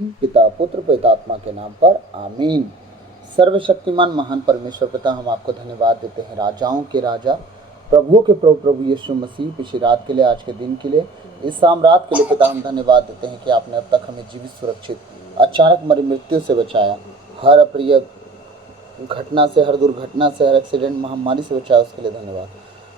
पिता पुत्र पवित्रात्मा के नाम पर आमीन। सर्वशक्तिमान महान परमेश्वर पिता, हम आपको धन्यवाद देते हैं, राजाओं के राजा प्रभुओं के प्रभु प्रभु यीशु मसीह, पिछली रात के लिए, आज के दिन के लिए, इस शाम रात के लिए पिता हम धन्यवाद देते हैं कि आपने अब तक हमें जीवित सुरक्षित अचानक मरी मृत्यु से बचाया, हर अप्रिय घटना से, हर दुर्घटना से, हर एक्सीडेंट महामारी से बचाया, उसके लिए धन्यवाद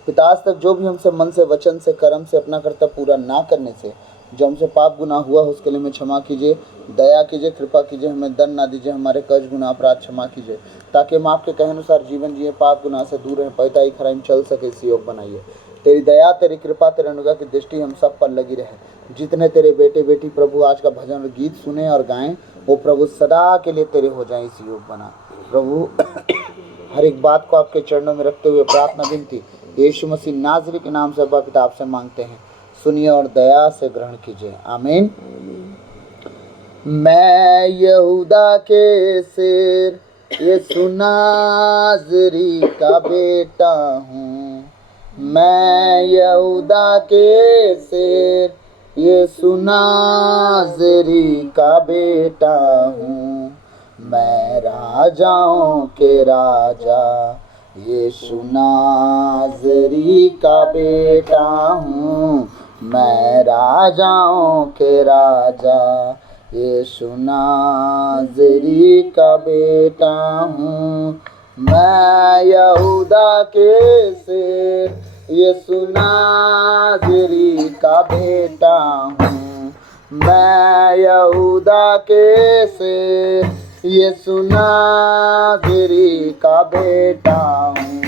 पिता। आज तक जो भी हमसे मन से, वचन से, कर्म से, अपना कर्तव्य पूरा ना करने से जो हमसे पाप गुनाह हुआ, उसके लिए हमें क्षमा कीजिए, दया कीजिए, कृपा कीजिए, हमें दंड ना दीजिए, हमारे कर्ज गुनाह अपराध क्षमा कीजिए, ताकि हम आपके कहे अनुसार जीवन जिए, पाप गुनाह से दूर रहें, पविताई खराई में चल सके, इस योग बनाइए। तेरी दया, तेरी कृपा, तेरे अनुग्रह की दृष्टि हम सब पर लगी रहे। जितने तेरे बेटे बेटी प्रभु आज का भजन और गीत सुने और गाएं, वो प्रभु सदा के लिए तेरे हो जाएं, इस योग बना प्रभु। हर एक बात को आपके चरणों में रखते हुए प्रार्थना विनती यीशु मसीह नाज़री के नाम से पिता आपसे मांगते हैं, सुनिए और दया से ग्रहण कीजिए, आमीन। मैं यहूदा के सिर यीशु नाज़री का बेटा हूँ, मैं यहूदा के सिर यीशु नाज़री का बेटा हूँ, मैं राजाओं के राजा यीशु नाज़री का बेटा हूँ, मैं राजाओं के राजा यीशु नाज़री का बेटा हूँ, मैं यहूदा के सिर यीशु नाज़री का बेटा हूँ, मैं यहूदा के सिर यीशु नाज़री का बेटा हूँ,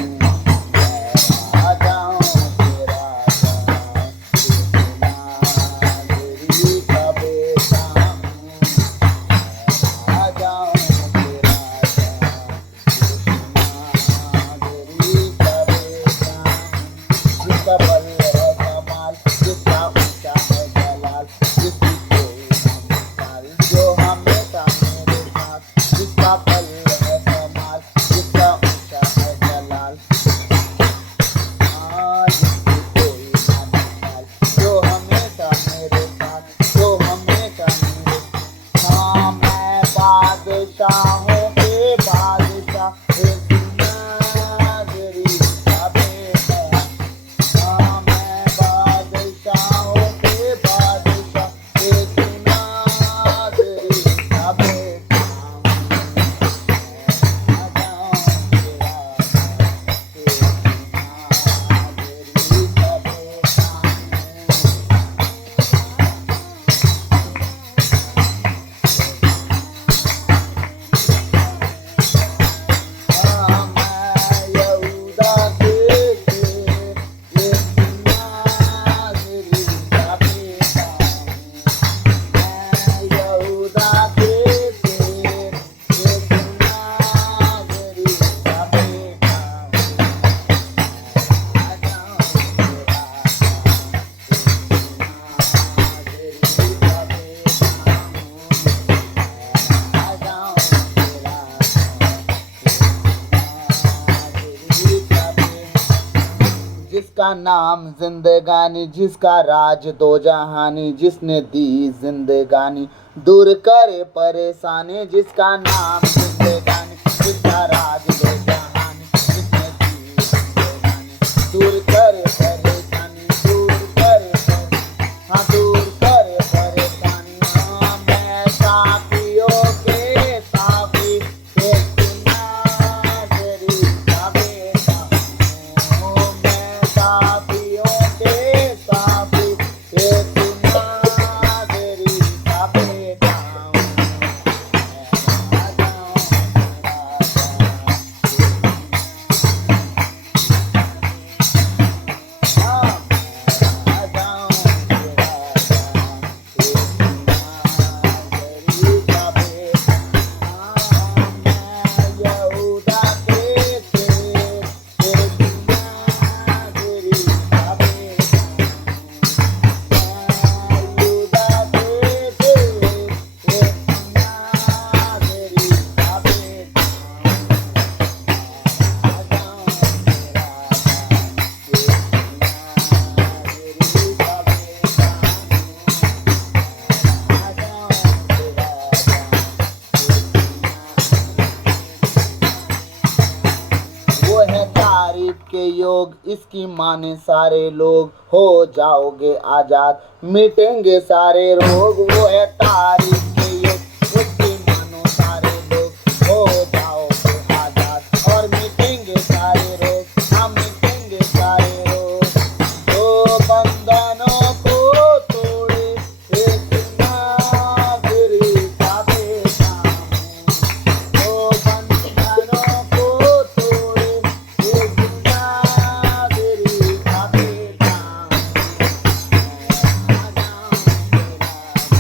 जिसका नाम जिंदगानी, जिसका राज दो जहानी, जिसने दी जिंदगानी दूर करे परेशानी, जिसका नाम जिंदगानी, जिसका राज दो जहानी, जिसने दी जिंदगानी दूर करे परेशानी, दूर करे हाँ दूर करे परेशानी, हाँ मैं साथियों के साथी यीशु नाज़री का बेटा हूँ, मैं साथियों के साथी यीशु नाज़री का बेटा हूँ, मैं राजाओं योग, इसकी माने सारे लोग, हो जाओगे आजाद, मिटेंगे सारे रोग। वो है तारीफ के योग, इसकी मानो सारे लोग, हो जाओगे आजाद और मिटेंगे सारे रोग। हाँ, मिटेंगे सारे रोग। जो बंधनों को तोड़े, एक नागरी का बेटा हूँ। जो बंधनों को तोड़े, एक नागरी का बेटा हूँ। मैं राजाओं के राजा,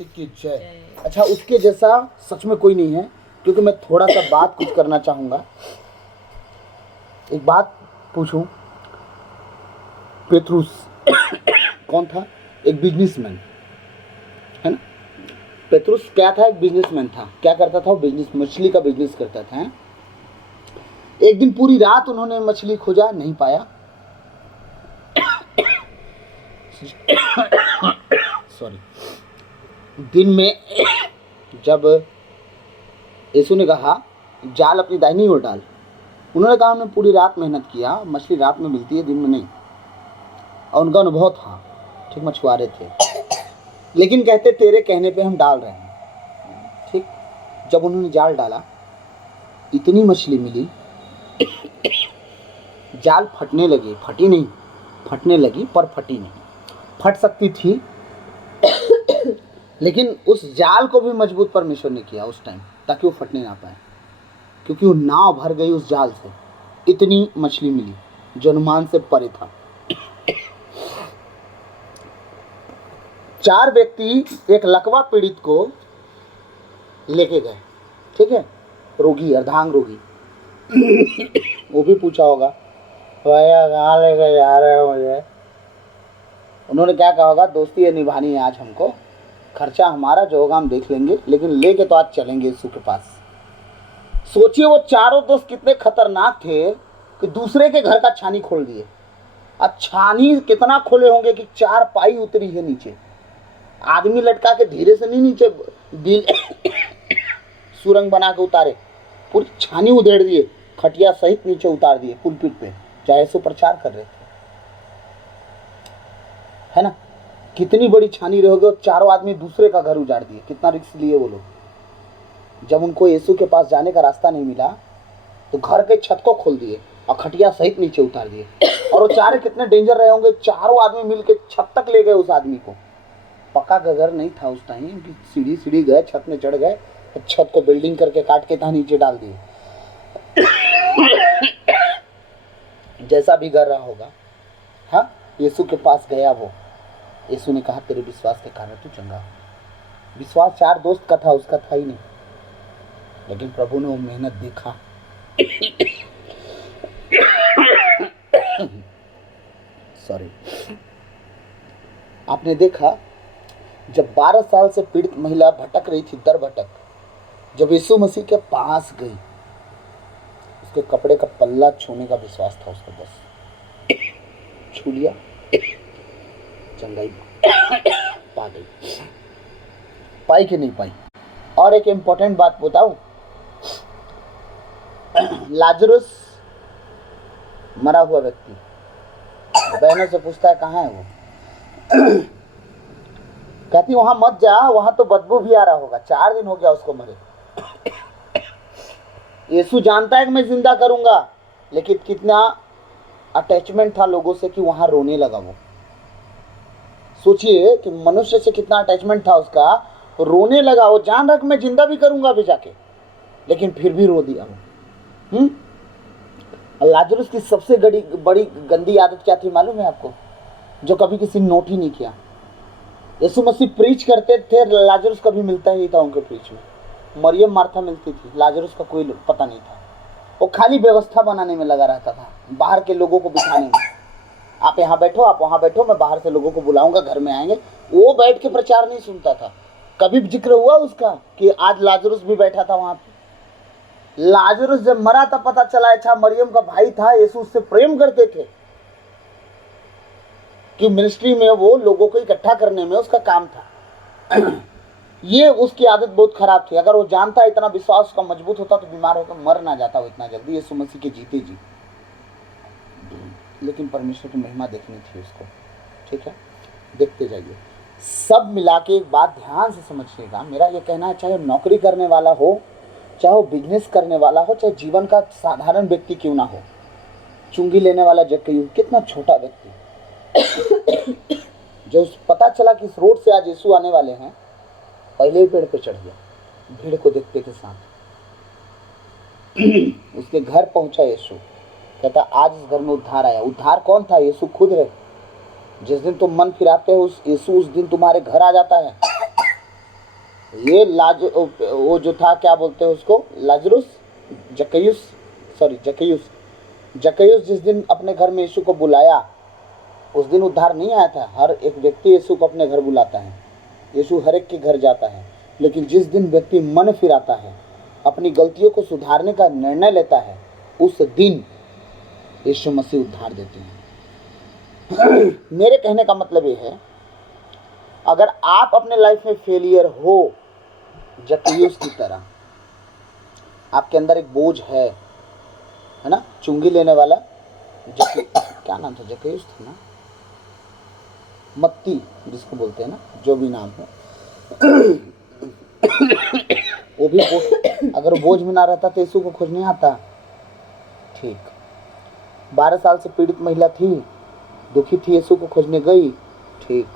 मसीह की जय। अच्छा, उसके जैसा सच में कोई नहीं है, क्योंकि मैं थोड़ा सा बात कुछ करना चाहूँगा। एक बात पूछूं, पेट्रुस कौन था? एक बिजनेसमैन, है ना। पेट्रुस क्या था? एक बिजनेसमैन था। क्या करता था वो? बिजनेस, मछली का बिजनेस करता था। है? एक दिन पूरी रात उन्होंने मछली खोजा, नहीं पाया। सॉरी। दिन में जब यीशु ने कहा जाल अपनी दाहिनी ओर डाल, उन्होंने कहा हमने पूरी रात मेहनत किया, मछली रात में मिलती है, दिन में नहीं। और उनका अनुभव था, ठीक, मछुआरे थे, लेकिन कहते तेरे कहने पे हम डाल रहे हैं। ठीक, जब उन्होंने जाल डाला, इतनी मछली मिली, जाल फटने लगी, फटी नहीं, फटने लगी पर फटी नहीं। फट सकती थी, लेकिन उस जाल को भी मजबूत परमेश्वर ने किया उस टाइम, ताकि वो फटने ना पाए, क्योंकि वो नाव भर गई उस जाल से। इतनी मछली मिली जो अनुमान से परे था। 4 व्यक्ति एक लकवा पीड़ित को लेके गए, ठीक है, रोगी, अर्धांग रोगी। वो भी पूछा होगा भैया कहाँ लेके जा रहे हो मुझे? उन्होंने क्या कहा होगा? दोस्ती है निभानी है आज हमको, खर्चा हमारा जो होगा हम देख लेंगे, लेकिन लेके तो आज चलेंगे यीशु के पास। सोचिए वो चारों दोस्त कितने खतरनाक थे कि दूसरे के घर का छानी खोल दिए। अब छानी कितना खोले होंगे कि 4 पाई उतरी है नीचे। आदमी लटका के धीरे से नहीं नीचे दिल सुरंग बना के उतारे, पूरी छानी उधेड़ दिए, खटिया सहित नीचे उतार दिए पुलपिट पे, चाहे सो प्रचार कर रहे थे, है ना। कितनी बड़ी छानी रहोगे, और चारों आदमी दूसरे का घर उजाड़ दिए। कितना रिस्क लिए वो लोग। जब उनको यीशु के पास जाने का रास्ता नहीं मिला तो घर के छत को खोल दिए और खटिया सहित नीचे उतार दिए। और वो चारे कितने डेंजर रहे होंगे, चारों आदमी मिलके छत तक ले गए उस आदमी को। पक्का का घर नहीं था उस टाइम, सीढ़ी सीढ़ी गए, छत में चढ़ गए, छत को बिल्डिंग करके काट के था नीचे डाल दिए। जैसा भी घर रहा होगा, हाँ, यीशु के पास गया वो। यीशु ने कहा तेरे विश्वास के कारण तू चंगा हो। विश्वास 4 दोस्त का था, उसका था ही नहीं, लेकिन प्रभु ने वो मेहनत देखा। सॉरी। आपने देखा जब 12 साल से पीड़ित महिला भटक रही थी, दर भटक, जब यीशु मसीह के पास गई, उसके कपड़े का पल्ला छूने का विश्वास था उसका, बस छू लिया, चंगाई पा गई। पाई कि नहीं पाई? और एक इंपॉर्टेंट बात बताऊं, लाजरुस मरा हुआ व्यक्ति बहनों से पूछता है कहाँ है वो? कहती वहां मत जा, वहां तो बदबू भी आ रहा होगा, 4 दिन हो गया उसको मरे। यीशु जानता है कि मैं जिंदा करूंगा, लेकिन कितना अटैचमेंट था लोगों से कि वहां रोने लगा वो। सोचिए कि मनुष्य से कितना अटैचमेंट था उसका, रोने लगा। वो जान रख मैं जिंदा भी करूंगा अभी जाके, लेकिन फिर भी रो दिया वो। लाजरुस की सबसे बड़ी गंदी आदत क्या थी मालूम है आपको? जो कभी किसी ने नोट ही नहीं किया। यीशु मसीह प्रीच करते थे, लाजरुस कभी मिलता ही नहीं था उनके प्रीच में। मरियम मार्था मिलती थी, लाजरुस का कोई पता नहीं था। वो खाली व्यवस्था बनाने में लगा रहता था, बाहर के लोगों को बिठाने में। आप यहाँ बैठो, आप वहाँ बैठो, मैं बाहर से लोगों को बुलाऊंगा, घर में आएंगे। वो बैठ के प्रचार नहीं सुनता था। कभी जिक्र हुआ उसका कि आज लाजरुस भी बैठा था वहां पे? लाजरुस जब मरा तब पता चला अच्छा मरियम का भाई था, यीशु उससे प्रेम करते थे, कि मिनिस्ट्री में वो लोगों को इकट्ठा करने में उसका काम था। ये उसकी आदत बहुत खराब थी। अगर वो जानता इतना विश्वास उसका मजबूत होता तो बीमार होकर मर ना जाता वो इतना जल्दी, यीशु मसीह के जीते जी। लेकिन परमेश्वर की महिमा देखनी थी उसको। ठीक है, देखते जाइए। सब मिला के एक बात ध्यान से समझिएगा, मेरा ये कहना है, चाहे नौकरी करने वाला हो, चाहे वो बिजनेस करने वाला हो, चाहे जीवन का साधारण व्यक्ति क्यों ना हो, चुंगी लेने वाला जक्कई, कितना छोटा व्यक्ति, जो पता चला कि इस रोड से आज यीशु आने वाले हैं, पहले ही पेड़ पे चढ़ गया भीड़ को देखते के साथ। उसके घर पहुंचा यीशु, कहता आज इस घर में उद्धार आया। उद्धार कौन था? यीशु खुद है। जिस दिन तुम मन फिराते हो यीशु उस दिन तुम्हारे घर आ जाता है। ये वो जो था, क्या बोलते हैं उसको, लाजरुस, जक्कयुस, सॉरी जक्कयुस, जक्कयुस जिस दिन अपने घर में यीशु को बुलाया, उस दिन उद्धार नहीं आया था। हर एक व्यक्ति यीशु को अपने घर बुलाता है, यीशु हर एक के घर जाता है, लेकिन जिस दिन व्यक्ति मन फिराता है, अपनी गलतियों को सुधारने का निर्णय लेता है, उस दिन यीशु मसीह उद्धार देते हैं। मेरे कहने का मतलब ये है, अगर आप अपने लाइफ में फेलियर हो, जक्कयुस की तरह, आपके अंदर एक बोझ है ना, चुंगी लेने वाला, क्या नाम था, जक्कयुस था ना, मत्ती जिसको बोलते हैं ना, जो भी नाम है, वो भी अगर बोझ में ना रहता तो यीशु को खोजने आता। ठीक, 12 साल से पीड़ित महिला थी, दुखी थी, यीशु को खोजने गई। ठीक,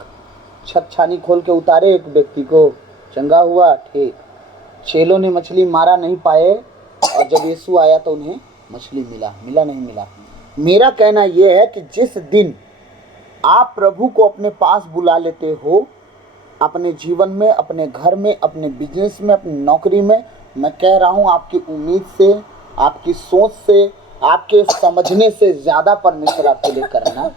छत छानी खोल के उतारे एक व्यक्ति को, चंगा हुआ। ठीक, चेलों ने मछली मारा नहीं पाए, और जब यीशु आया तो उन्हें मछली मिला नहीं मिला। मेरा कहना यह है कि जिस दिन आप प्रभु को अपने पास बुला लेते हो, अपने जीवन में, अपने घर में, अपने बिजनेस में, अपनी नौकरी में, मैं कह रहा हूँ आपकी उम्मीद से, आपकी सोच से, आपके समझने से ज़्यादा परमेश्वर आपके लिए करना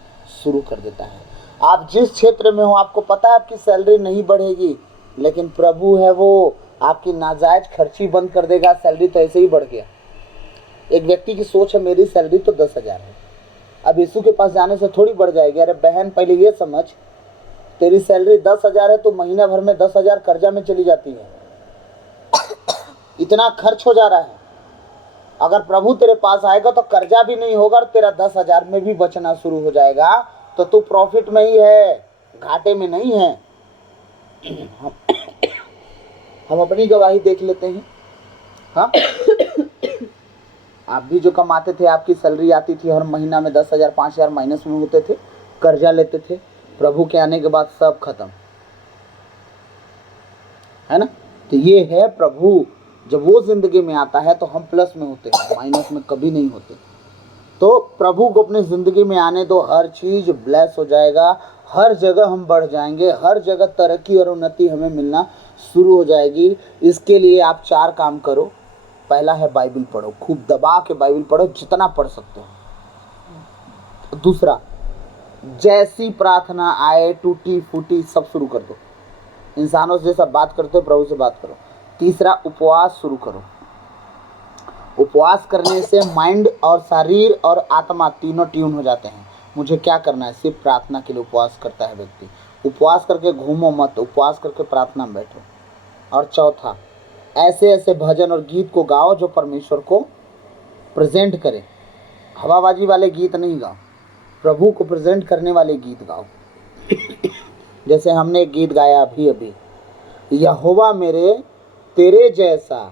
शुरू कर देता है। आप जिस क्षेत्र में हो, आपको पता है आपकी सैलरी नहीं बढ़ेगी, लेकिन प्रभु है वो आपकी नाजायज खर्ची बंद कर देगा। सैलरी तो ऐसे ही बढ़ गया। एक व्यक्ति की सोच है, मेरी सैलरी तो 10,000 है, अब यीशु के पास जाने से थोड़ी बढ़ जाएगी। अरे बहन, पहले ये समझ, तेरी सैलरी 10,000 है तो महीना भर में 10,000 कर्जा में चली जाती है, इतना खर्च हो जा रहा है। अगर प्रभु तेरे पास आएगा तो कर्जा भी नहीं होगा और तेरा 10,000 में भी बचना शुरू हो जाएगा, तो तू प्रॉफिट में ही है, घाटे में नहीं है। हम अपनी गवाही देख लेते हैं। हाँ, आप भी जो कमाते थे, आपकी सैलरी आती थी, हर महीना में 10,000 5,000 माइनस में होते थे, कर्जा लेते थे, प्रभु के आने के बाद सब खत्म, है ना। तो ये है प्रभु, जब वो जिंदगी में आता है तो हम प्लस में होते हैं, माइनस में कभी नहीं होते। तो प्रभु को अपनी ज़िंदगी में आने दो, हर चीज़ ब्लेस हो जाएगा, हर जगह हम बढ़ जाएंगे, हर जगह तरक्की और उन्नति हमें मिलना शुरू हो जाएगी। इसके लिए आप 4 काम करो। पहला है बाइबल पढ़ो, खूब दबा के बाइबल पढ़ो, जितना पढ़ सकते हो। दूसरा, जैसी प्रार्थना आए, टूटी फूटी सब शुरू कर दो। इंसानों से सब बात करते हो, प्रभु से बात करो। तीसरा, उपवास शुरू करो। उपवास करने से माइंड और शरीर और आत्मा तीनों ट्यून हो जाते हैं। मुझे क्या करना है, सिर्फ प्रार्थना के लिए उपवास करता है व्यक्ति। उपवास करके घूमो मत, उपवास करके प्रार्थना में बैठो। और चौथा, ऐसे ऐसे भजन और गीत को गाओ जो परमेश्वर को प्रेजेंट करे। हवाबाजी वाले गीत नहीं गाओ, प्रभु को प्रेजेंट करने वाले गीत गाओ। जैसे हमने एक गीत गाया अभी, यहोवा मेरे तेरे जैसा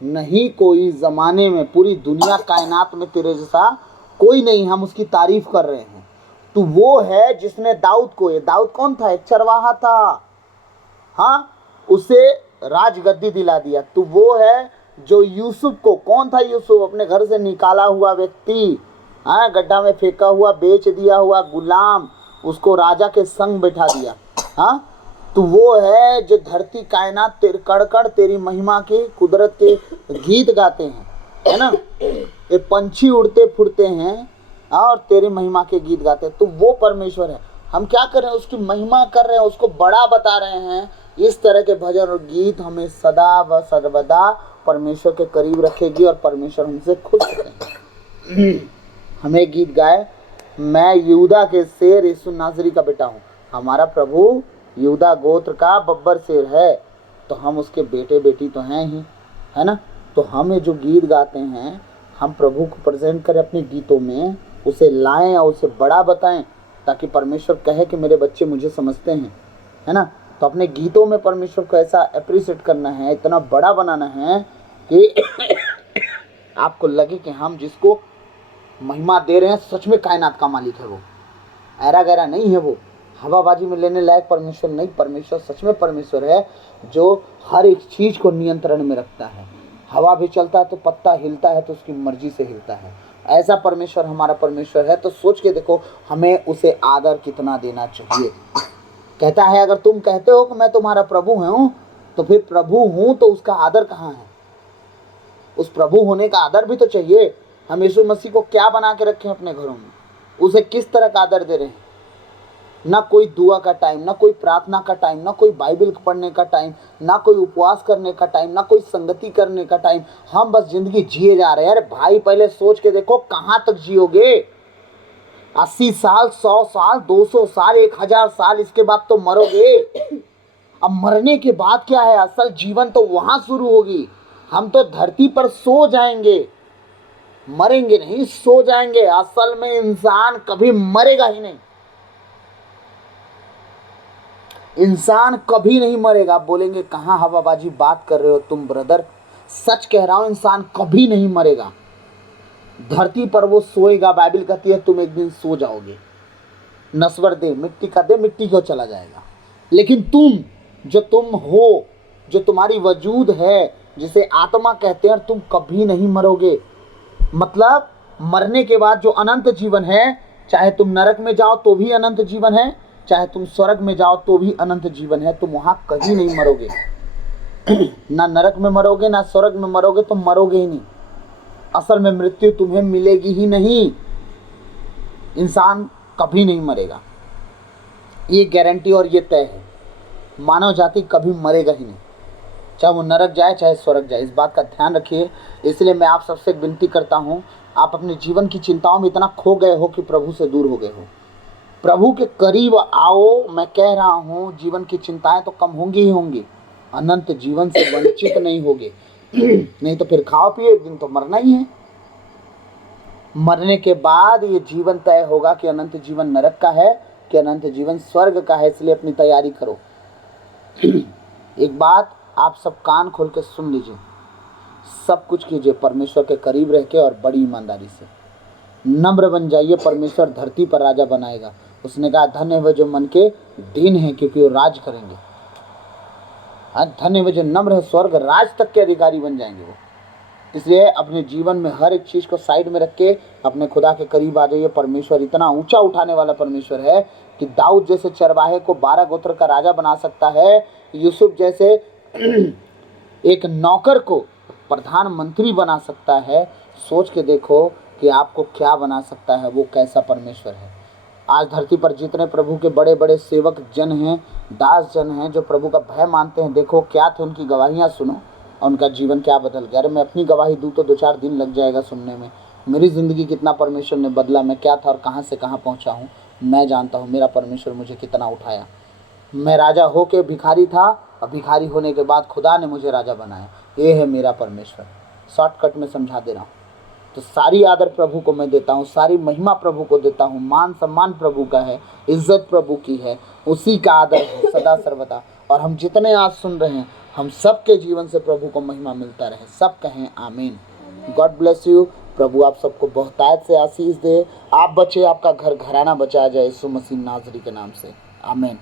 नहीं कोई ज़माने में, पूरी दुनिया कायनात में तेरे जैसा कोई नहीं, हम उसकी तारीफ कर रहे हैं। तो वो है जिसने दाऊद को, ये दाऊद कौन था, एक चरवाहा था, हाँ, उसे राजगद्दी दिला दिया। तो वो है जो यूसुफ को, कौन था यूसुफ, अपने घर से निकाला हुआ व्यक्ति, हाँ, गड्ढा में फेंका हुआ, बेच दिया हुआ गुलाम, उसको राजा के संग बैठा दिया। हाँ, तो वो है जो धरती कायनात कण कण तेरी महिमा के, कुदरत के गीत गाते हैं, है ना। ये पंछी उड़ते फुड़ते हैं और तेरी महिमा के गीत गाते हैं। तो वो परमेश्वर है। हम क्या कर रहे हैं, उसकी महिमा कर रहे हैं, उसको बड़ा बता रहे हैं। इस तरह के भजन और गीत हमें सदा व सर्वदा परमेश्वर के करीब रखेगी और परमेश्वर हमसे खुश रहेंगे। हमें गीत गाए, मैं यहूदा के शेर यीशु नासरी का बेटा हूँ। हमारा प्रभु यहूदा गोत्र का बब्बर शेर है, तो हम उसके बेटे बेटी तो हैं ही, है ना। तो हम ये जो गीत गाते हैं, हम प्रभु को प्रेजेंट करें अपने गीतों में, उसे लाएं और उसे बड़ा बताएं, ताकि परमेश्वर कहे कि मेरे बच्चे मुझे समझते हैं, है ना। तो अपने गीतों में परमेश्वर को ऐसा अप्रिशिएट करना है, इतना बड़ा बनाना है कि आपको लगे कि हम जिसको महिमा दे रहे हैं सच में कायनात का मालिक है। वो ऐरा गैरा नहीं है, वो हवाबाजी में लेने लायक परमेश्वर नहीं। परमेश्वर सच में परमेश्वर है जो हर एक चीज़ को नियंत्रण में रखता है। हवा भी चलता है तो पत्ता हिलता है तो उसकी मर्जी से हिलता है। ऐसा परमेश्वर हमारा परमेश्वर है। तो सोच के देखो हमें उसे आदर कितना देना चाहिए। कहता है, अगर तुम कहते हो कि मैं तुम्हारा प्रभु हूँ तो फिर प्रभु हूं तो उसका आदर कहाँ है? उस प्रभु होने का आदर भी तो चाहिए। हम यीशु मसीह को क्या बना के रखे हैं अपने घरों में? उसे किस तरह का आदर दे रहे हैं? ना कोई दुआ का टाइम, ना कोई प्रार्थना का टाइम, ना कोई बाइबल पढ़ने का टाइम, ना कोई उपवास करने का टाइम, ना कोई संगति करने का टाइम। हम बस जिंदगी जिए जा रहे हैं। अरे भाई, पहले सोच के देखो कहाँ तक जियोगे? 80 साल, 100 साल, 200 साल, 1000 साल, इसके बाद तो मरोगे। अब मरने के बाद क्या है? असल जीवन तो वहां शुरू होगी। हम तो धरती पर सो जाएंगे, मरेंगे नहीं, सो जाएंगे। असल में इंसान कभी मरेगा ही नहीं। इंसान कभी नहीं मरेगा। आप बोलेंगे कहाँ हवाबाजी बात कर रहे हो तुम ब्रदर? सच कह रहा हूं, इंसान कभी नहीं मरेगा। धरती पर वो सोएगा। बाइबल कहती है तुम एक दिन सो जाओगे। नश्वर दे मिट्टी का दे, मिट्टी को चला जाएगा। लेकिन तुम, जो तुम हो, जो तुम्हारी वजूद है, जिसे आत्मा कहते हैं, तुम कभी नहीं मरोगे। मतलब मरने के बाद जो अनंत जीवन है, चाहे तुम नरक में जाओ तो भी अनंत जीवन है, चाहे तुम स्वर्ग में जाओ तो भी अनंत जीवन है। तुम वहां कभी नहीं मरोगे। ना नरक में मरोगे, ना स्वर्ग में मरोगे, तुम मरोगे ही नहीं। असल में मृत्यु तुम्हें मिलेगी ही नहीं। इंसान कभी नहीं मरेगा, ये गारंटी और ये तय है। मानव जाति कभी मरेगा ही नहीं, चाहे वो नरक जाए चाहे स्वर्ग जाए। इस बात का ध्यान रखिए। इसलिए मैं आप सबसे विनती करता हूँ, आप अपने जीवन की चिंताओं में इतना खो गए हो कि प्रभु से दूर हो गए हो। प्रभु के करीब आओ। मैं कह रहा हूँ, जीवन की चिंताएं तो कम होंगी ही होंगी, अनंत जीवन से वंचित नहीं होगे। नहीं तो फिर खाओ पिए, एक दिन तो मरना ही है। मरने के बाद ये जीवन तय होगा कि अनंत जीवन नरक का है कि अनंत जीवन स्वर्ग का है। इसलिए अपनी तैयारी करो। एक बात आप सब कान खोल के सुन लीजिए, सब कुछ कीजिए परमेश्वर के करीब रह के और बड़ी ईमानदारी से। नम्र बन जाइए, परमेश्वर धरती पर राजा बनाएगा। उसने कहा धन्य है जो मन के दीन हैं, क्योंकि वो राज करेंगे। धन्य है जो नम्र है, स्वर्ग राज तक के अधिकारी बन जाएंगे वो। इसलिए अपने जीवन में हर एक चीज को साइड में रख के अपने खुदा के करीब आ जाइए। परमेश्वर इतना ऊंचा उठाने वाला परमेश्वर है कि दाऊद जैसे चरवाहे को 12 गोत्र का राजा बना सकता है। यूसुफ जैसे एक नौकर को प्रधानमंत्री बना सकता है। सोच के देखो कि आपको क्या बना सकता है, वो कैसा परमेश्वर है। आज धरती पर जितने प्रभु के बड़े बड़े सेवक जन हैं, दास जन हैं, जो प्रभु का भय मानते हैं, देखो क्या थे उनकी गवाहियाँ सुनो और उनका जीवन क्या बदल गया। अरे मैं अपनी गवाही दूँ तो 2-4 दिन लग जाएगा सुनने में। मेरी ज़िंदगी कितना परमेश्वर ने बदला, मैं क्या था और कहाँ से कहाँ पहुँचा हूँ मैं जानता हूँ। मेरा परमेश्वर मुझे कितना उठाया। मैं राजा हो के भिखारी था और भिखारी होने के बाद खुदा ने मुझे राजा बनाया। ये है मेरा परमेश्वर। शॉर्टकट में समझा दे रहा हूँ। तो सारी आदर प्रभु को मैं देता हूँ, सारी महिमा प्रभु को देता हूँ। मान सम्मान प्रभु का है, इज्जत प्रभु की है, उसी का आदर है सदा सर्वदा। और हम जितने आज सुन रहे हैं, हम सबके जीवन से प्रभु को महिमा मिलता रहे। सब कहें आमीन। God bless you. प्रभु आप सबको बहुतायत से आशीष दे। आप बचे, आपका घर घराना बचाया जाए यीशु मसीह नाज़री के नाम से। आमीन।